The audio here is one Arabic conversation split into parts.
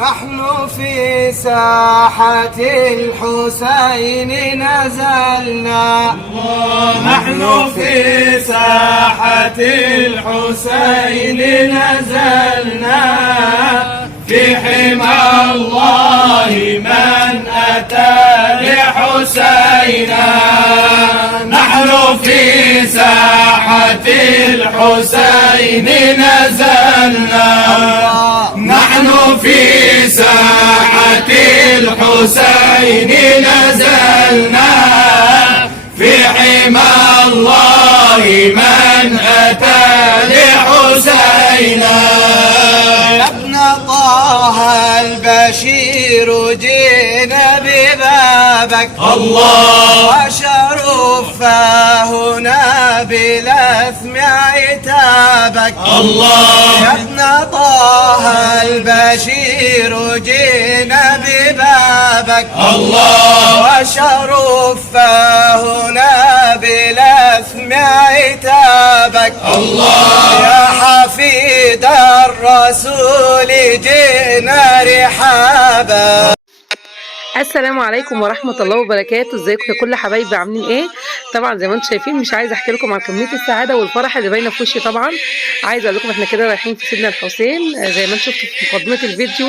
نحن في ساحة الحسين نزلنا. نحن في ساحة الحسين نزلنا، في حمى الله من أتى لحسينا. نحن في ساحة الحسين نزلنا، نحن في ساحة الحسين نزلنا، في حمى الله من أتى لحسينا. ابن طه البشير جينا ببابك الله، وشرف هنا بالأثم عتابك. الله يا ابن طه البشير جينا ببابك. الله وشرف هنا بالأثم عتابك. الله يا حفيد الرسول جينا رحابا. السلام عليكم ورحمة الله وبركاته. ازيكم يا كل حبايبي، عاملين ايه؟ طبعا زي ما انتم شايفين مش عايزه احكي لكم عن كميه السعاده والفرح اللي باينه في وشي. طبعا عايزه اقول لكم احنا كده رايحين في سيدنا الحسين زي ما انتم شفتوا في مقدمه الفيديو.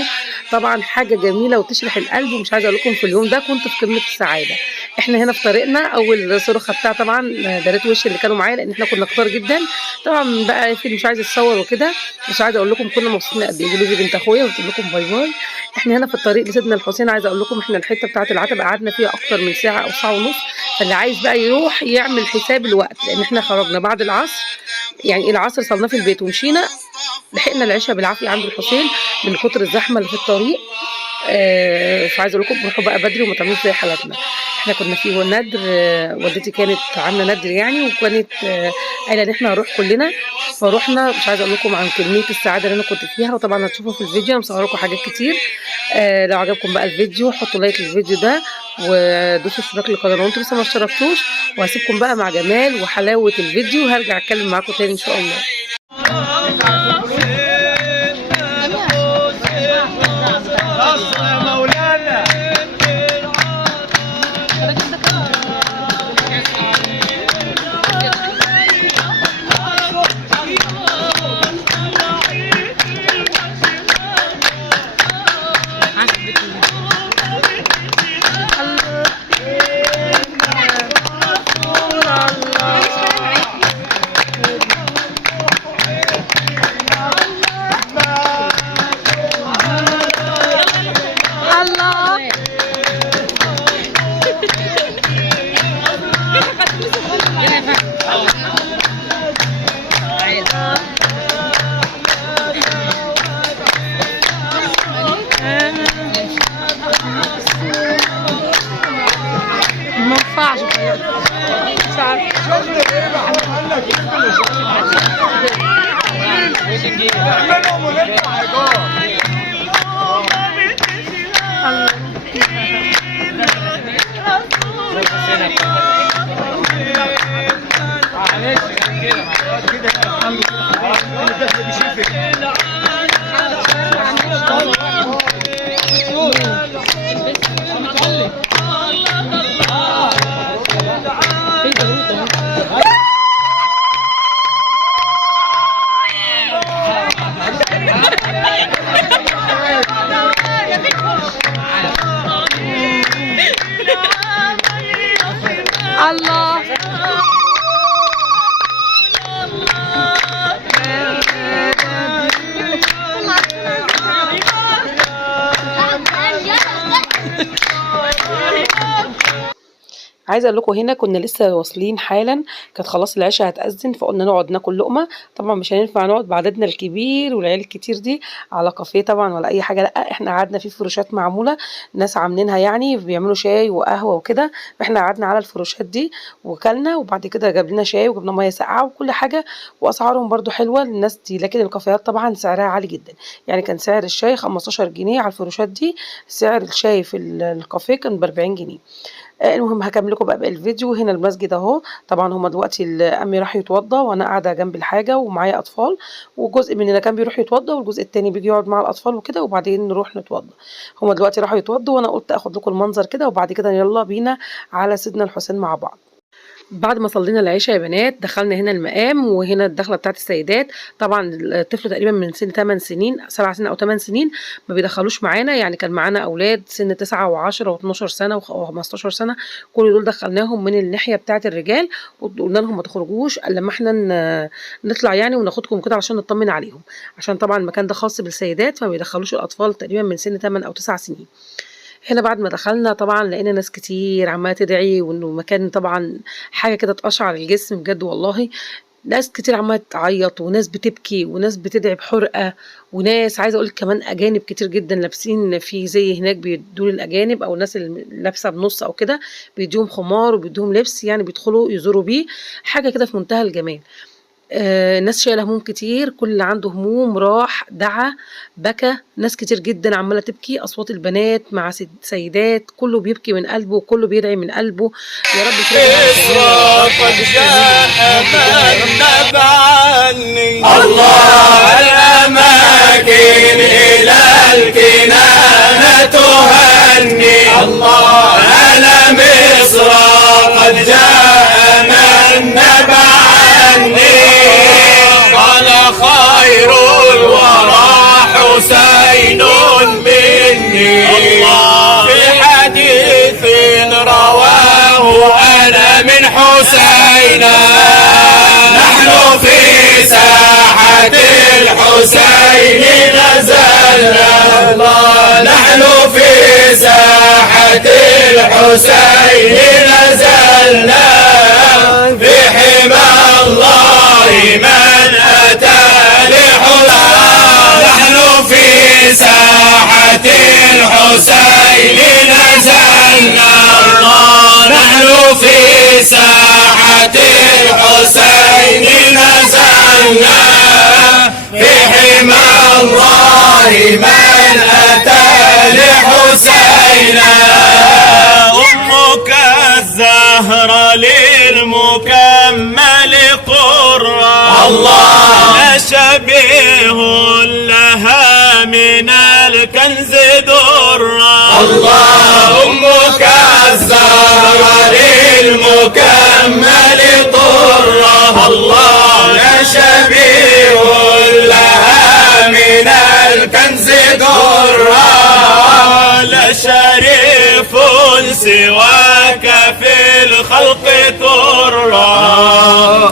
طبعا حاجه جميله وتشرح القلب، ومش عايزه اقول لكم في اليوم ده كنت في قمه السعاده. احنا هنا في طريقنا، اول صرخه بتاع طبعا دارت وشي اللي كانوا معايا، لان احنا كنا كتار جدا. طبعا بقى في مش عايزه اتصور وكده، مش عايزه اقول لكم كنا مبسوطين قد ايه. جوزي بنت اخويا قلت لكم باي باي. احنا هنا في الطريق لسيدنا الحسين. عايزه اقول لكم احنا الحته بتاعه العتبه قعدنا فيها اكتر من ساعه او ساعه ونص، فاللي عايز بقى يروح يعمل حساب الوقت، لان احنا خرجنا بعد العصر. يعني العصر صليناه في البيت ومشينا، لحقنا العشاء بالعافيه عند الحسين من كتر الزحمه اللي في الطريق. فعايزه اقول لكم روحوا بقى بدري وما تعملوش زي حالاتنا. احنا كنا في ندر، والدتي كانت عامله ندر يعني، وكانت قايله ان احنا هنروح كلنا، فروحنا. مش عايزه اقول لكم عن كميه السعاده اللي انا كنت فيها، وطبعا هتشوفوا في الفيديو انا مصوره لكم حاجات كتير. لو عجبكم بقى الفيديو حطوا لايك للفيديو ده، ودوسوا اشتراك للقناه لو انتم لسه ما اشتركتوش. وهسيبكم بقى مع جمال وحلاوه الفيديو، وهرجع اتكلم معاكم تاني ان شاء الله. الله عايزه اقول لكم هنا كنا لسه واصلين حالا، كانت خلاص العشاء هتأذن، فقلنا نقعد ناكل لقمه. طبعا مش هينفع نقعد بعددنا الكبير والعيال الكتير دي على كافيه طبعا ولا اي حاجه، لا احنا قعدنا في فروشات معموله، ناس عاملينها يعني بيعملوا شاي وقهوه وكده، فاحنا قعدنا على الفروشات دي وكلنا، وبعد كده جاب لنا شاي وجبنا ميه ساقعه وكل حاجه، واسعارهم برده حلوه للناس دي. لكن الكافيهات طبعا سعرها عالي جدا، يعني كان سعر الشاي 15 جنيه على الفروشات دي، سعر الشاي في الكافيه كان ب 40 جنيه. المهم هكمل لكم بقى باقي الفيديو. هنا المسجد اهو، طبعا هما دلوقتي امي راح يتوضى وانا قاعده جنب الحاجه ومعايا اطفال، وجزء مننا كان بيروح يتوضى والجزء التاني بيجي يقعد مع الاطفال وكده وبعدين نروح نتوضى. هما دلوقتي راحوا يتوضوا وانا قلت اخد لكم المنظر كده وبعد كده يلا بينا على سيدنا الحسين مع بعض. بعد ما صلينا العشاء يا بنات دخلنا هنا المقام، وهنا الدخله بتاعت السيدات. طبعا الطفل تقريبا من سن 8 سنين 7 سنين او 8 سنين ما بيدخلوش معانا، يعني كان معانا اولاد سن 9 و10 و12 سنه و15 سنه، كل دول دخلناهم من الناحيه بتاعت الرجال وقلنا لهم ما تخرجوش الا لما احنا نطلع يعني وناخدكم كده عشان نطمن عليهم، عشان طبعا المكان ده خاص بالسيدات فما بيدخلوش الاطفال تقريبا من سن 8 او 9 سنين. هنا بعد ما دخلنا طبعا لقينا ناس كتير عماله تدعي، وانه مكان طبعا حاجه كده تقشعر الجسم بجد والله. ناس كتير عماله تعيط وناس بتبكي وناس بتدعي بحرقه، وناس عايزه اقول كمان اجانب كتير جدا لابسين في زي هناك بيدوا للاجانب او الناس اللي لابسه بنص او كده بيديهم خمار وبيديهم لبس يعني بيدخلوا يزوروا بيه، حاجه كده في منتهى الجمال. ناس شايله هموم كتير، كل اللي عنده هموم راح دعا بكى، ناس كتير جدا عماله تبكي، اصوات البنات مع سيدات كله بيبكي من قلبه وكله بيدعي من قلبه يا رب قد جاء من نبعني الله الأماكن إلى الكنانة تهني الله على مصر قد جاء من نبعني قال خير الورى حسين مني في حديث رواه أنا من حسين نحن في ساحة الحسين نزلنا نحن في ساحة الحسين نزلنا في حمى الله من أتى لحسين نحن في ساحة الحسين نزلنا نحن في ساحة الحسين نزلنا في حمى الله من أتى لحسين أمك الزهرة للمكمل قرة الله لا شبيه لها من الكنز درة الله أمك الزهرة للمكمل قرة الله لا شبيه لها من الكنز درة لا شريف سواك في الخلق ترى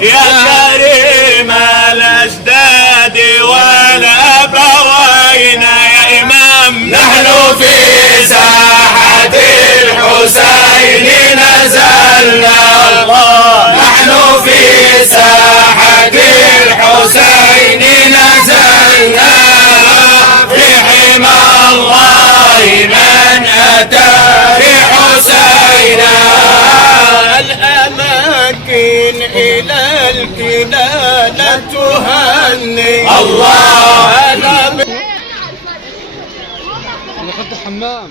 يا كريم الأجداد والأبوين يا إمام نحن في ساحة الحسين نزلنا نحن في ساحة الحسين نزلنا في حمى الله من أتى لحسين الأماكن إلى الكنانة تهني الله أنا دخلت الحمام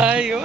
ايوه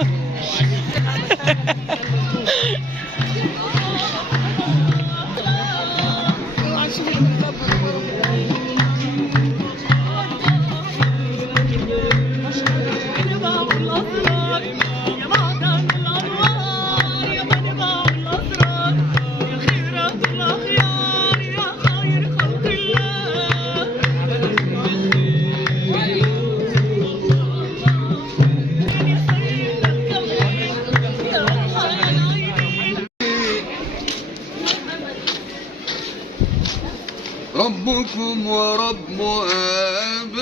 ربكم ورب آبائكم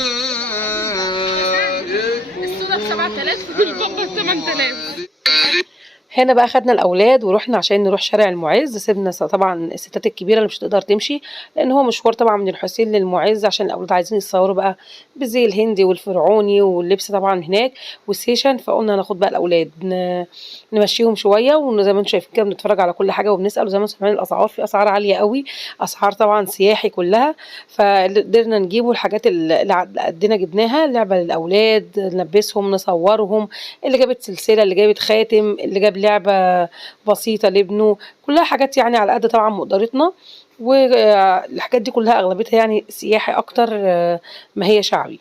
الصورة ب7000 والبابا ب8000. هنا بقى خدنا الاولاد ورحنا عشان نروح شارع المعز. سيبنا طبعا الستات الكبيره اللي مش هتقدر تمشي، لان هو مشوار طبعا من الحسين للمعز، عشان الاولاد عايزين يتصوروا بقى بالزي الهندي والفرعوني واللبس طبعا هناك والسيشن. فقلنا هناخد بقى الاولاد نمشيهم شويه، وزي ما انتم شايفين كده بنتفرج على كل حاجه وبنسال، وزي ما انتم سامعين الاسعار، في اسعار عاليه قوي، اسعار طبعا سياحي كلها. فقدرنا نجيبوا الحاجات اللي قدنا جبناها، لعبه للاولاد نلبسهم نصورهم، اللي جابت سلسله، اللي جابت خاتم، اللي جاب لعبه بسيطه لابنه، كلها حاجات يعني على قد طبعا مقدرتنا. والحاجات دي كلها اغلبيتها يعني سياحي اكتر ما هي شعبي.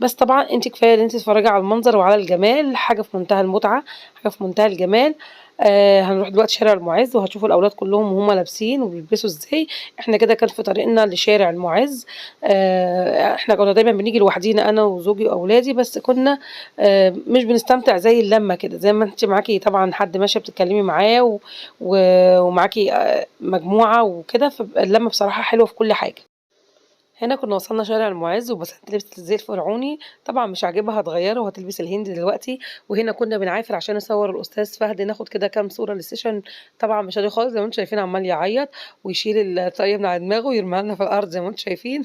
بس طبعا انت كفايه ان انت تتفرجي على المنظر وعلى الجمال، حاجه في منتهى المتعه، حاجه في منتهى الجمال. هنروح دلوقتي شارع المعز وهتشوفوا الاولاد كلهم وهم لابسين وبيلبسوا ازاي. احنا كده كان في طريقنا لشارع المعز. احنا كنا دايما بنيجي لوحدينا انا وزوجي واولادي، بس كنا مش بنستمتع زي اللمه كده، زي ما انت معاكي طبعا حد ماشيه بتتكلمي معاه ومعاكي مجموعه وكده، فاللمه بصراحه حلوه في كل حاجه. هنا كنا وصلنا شارع المعز وبسنت لبست الزي الفرعوني، طبعا مش عاجبها هتغيره وهتلبس الهندي دلوقتي. وهنا كنا بنعافر عشان نصور الاستاذ فهد، ناخد كده كام صوره للسيشن. طبعا مش راضي خالص، زي ما انتم شايفين عمال يعيط ويشيل الطاقيه من على دماغه ويرميها لنا في الارض زي ما انتم شايفين.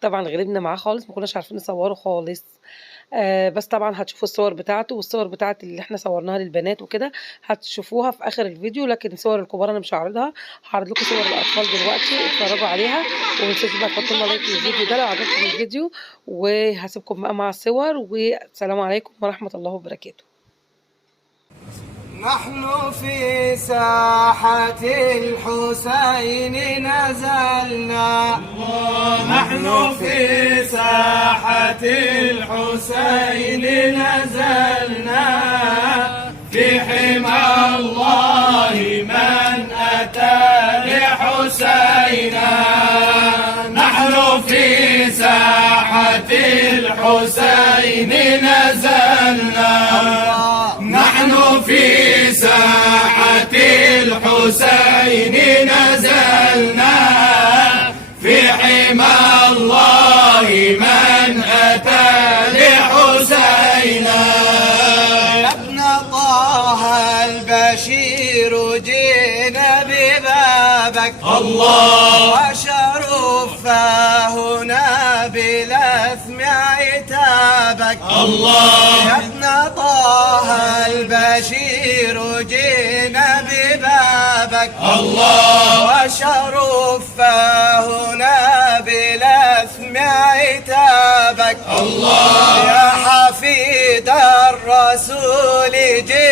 طبعا غلبنا معاه خالص، ما كناش عارفين نصوره خالص. بس طبعا هتشوفوا الصور بتاعته والصور بتاعت اللي احنا صورناها للبنات وكده هتشوفوها في اخر الفيديو، لكن صور الكبار انا مش هعرضها، هعرض لكم صور الاطفال دلوقتي اتفرجوا عليها. ومتنسوش بقى تحطوا لنا لايك للفيديو ده لو عجبكم الفيديو، وهسيبكم بقى مع الصور، والسلام عليكم ورحمه الله وبركاته. نحن في ساحة الحسين نزلنا، نحن في ساحة الحسين نزلنا، في حمى الله من أتى لحسينا. نحن في ساحة الحسين نزلنا، نحن في ساحة الحسين نزلنا، في حمى الله من أتى لحسينا. يا ابن طه البشير جينا ببابك الله، وشرف هنا بالأثم عتابك الله. يا ابن طه البشير جينا ببابك الله، وشرف هنا بالأثم عتابك الله. يا حفيد الرسول جينا